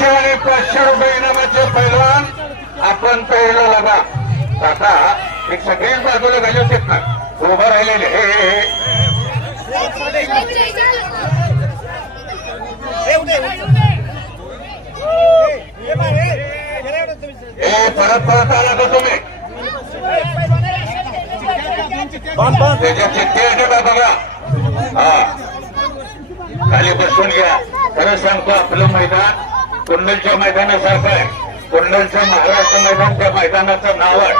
200 आणि 500 रुपये इनामाचे पैलवान आपण पहिलं लगा. आता एक सगळीच बाजूला झाली होते ना उभं राहिलेले परत परत आला का तुम्ही त्याच्या चिठ्ठी आहे का बघा. हा खाली बसून घ्या. खरं सांगतो आपलं मैदान कुंडलच्या मैदानासारखं आहे. कुंडलचं महाराष्ट्र मैदान त्या मैदानाचं नाव आहे.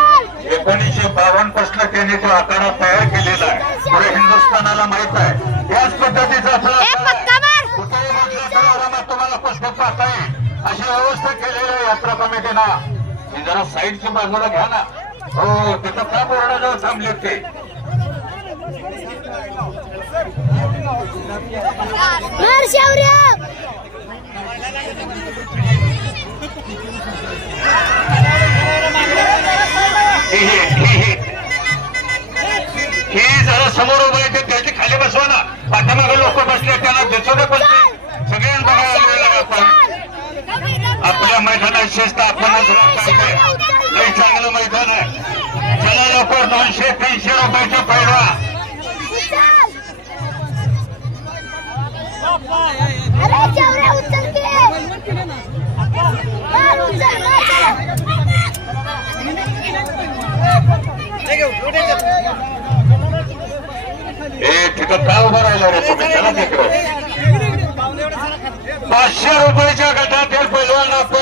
1952 पासून त्यांनी तो आकडा तयार केलेला आहे. पुढे हिंदुस्थानाला माहित आहे. याच पद्धतीचा आपला कुठेही म्हटलं तर आरामात तुम्हाला पुस्तक पाहता येईल अशी व्यवस्था केलेली आहे यात्रा कमिटीनं. ही जरा साईडच्या बाजूला घ्या ना. हो तिथं का बोर्डाजवळ थांबले ते ही जरा समोर उभं आहे त्याची खाली बसवा ना. पाठीमागे लोक बसले त्यांना दिसू दे. पण सगळ्यांना बघायला आपण आपल्या मैदानात शिस्त आपणच राखतोय. लई चांगलं मैदान आहे. चला लवकर 200-300 रुपयाच्या पैलवा. तिथं का उभं राहिला रे तुम्ही? चला तिकडे 500 रुपयाच्या गटातील पैलवान आपण